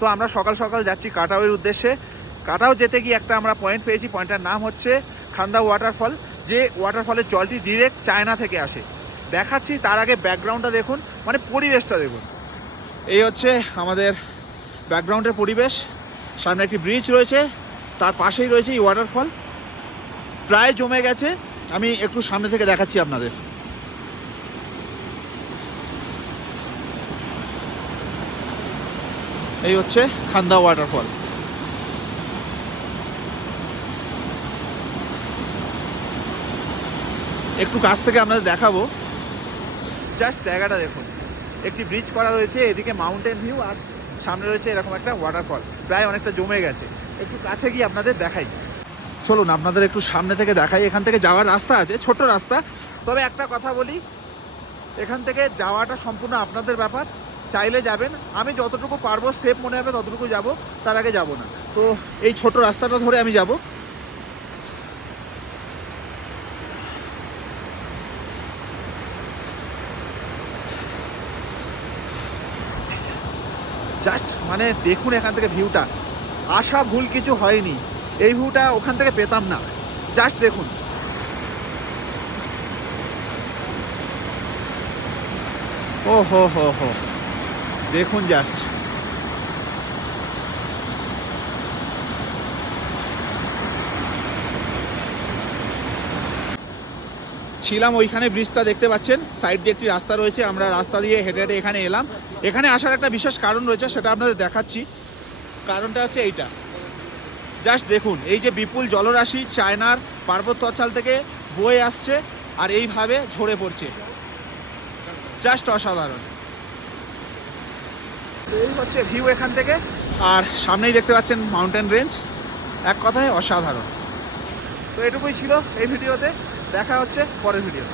তো আমরা সকাল সকাল যাচ্ছি কাটাওয়ের উদ্দেশ্যে। কাটাও যেতে গিয়ে একটা আমরা পয়েন্ট পেয়েছি, পয়েন্টটার নাম হচ্ছে খান্দা ওয়াটারফল, যে ওয়াটারফলের জলটি ডিরেক্ট চায়না থেকে আসে। দেখাচ্ছি, তার আগে ব্যাকগ্রাউন্ডটা দেখুন, মানে পরিবেশটা দেখুন। এই হচ্ছে আমাদের ব্যাকগ্রাউন্ডের পরিবেশ। সামনে একটি ব্রিজ রয়েছে, তার পাশেই রয়েছে এই ওয়াটারফল। প্রায় জমে গেছে, আমি একটু সামনে থেকে দেখাচ্ছি আপনাদের। এই হচ্ছে খান্দা ওয়াটারফল। একটু কাছ থেকে আপনাদের দেখাবো, জাস্ট জায়গাটা দেখুন। একটি ব্রিজ করা রয়েছে, এদিকে মাউন্টেন ভিউ, আর সামনে রয়েছে এরকম একটা ওয়াটারফল। প্রায় অনেকটা জমে গেছে, একটু কাছে গিয়ে আপনাদের দেখাই। চলুন আপনাদের একটু সামনে থেকে দেখাই। এখান থেকে যাওয়ার রাস্তা আছে, ছোট্ট রাস্তা। তবে একটা কথা বলি, এখান থেকে যাওয়াটা সম্পূর্ণ আপনাদের ব্যাপার, চাইলে যাবেন। আমি যতটুকু পারবো, সেফ মনে হবে ততটুকু যাব, তার আগে যাব না। তো এই ছোট রাস্তাটা ধরে আমি যাব। জাস্ট মানে দেখুন এখান থেকে ভিউটা, আশা ভুল কিছু হয়নি। এই ভিউটা ওখান থেকে পেতাম না। জাস্ট দেখুন, ও হো হো হো, দেখুন জাস্ট। ছিলাম ওইখানে, ব্রিজটা দেখতে পাচ্ছেন, সাইড দিয়ে একটি রাস্তা রয়েছে। আমরা রাস্তা দিয়ে হেঁটে হেঁটে এখানে এলাম। এখানে আসার একটা বিশেষ কারণ রয়েছে, সেটা আপনাদের দেখাচ্ছি। কারণটা হচ্ছে এইটা, জাস্ট দেখুন। এই যে বিপুল জলরাশি চায়নার পার্বত্য অঞ্চল থেকে বয়ে আসছে আর এইভাবে ঝরে পড়ছে, জাস্ট অসাধারণ। এই হচ্ছে ভিউ এখান থেকে, আর সামনেই দেখতে পাচ্ছেন মাউন্টেন রেঞ্জ। এক কথায় অসাধারণ। তো এটুকুই ছিল এই ভিডিওতে, দেখা হচ্ছে পরের ভিডিও।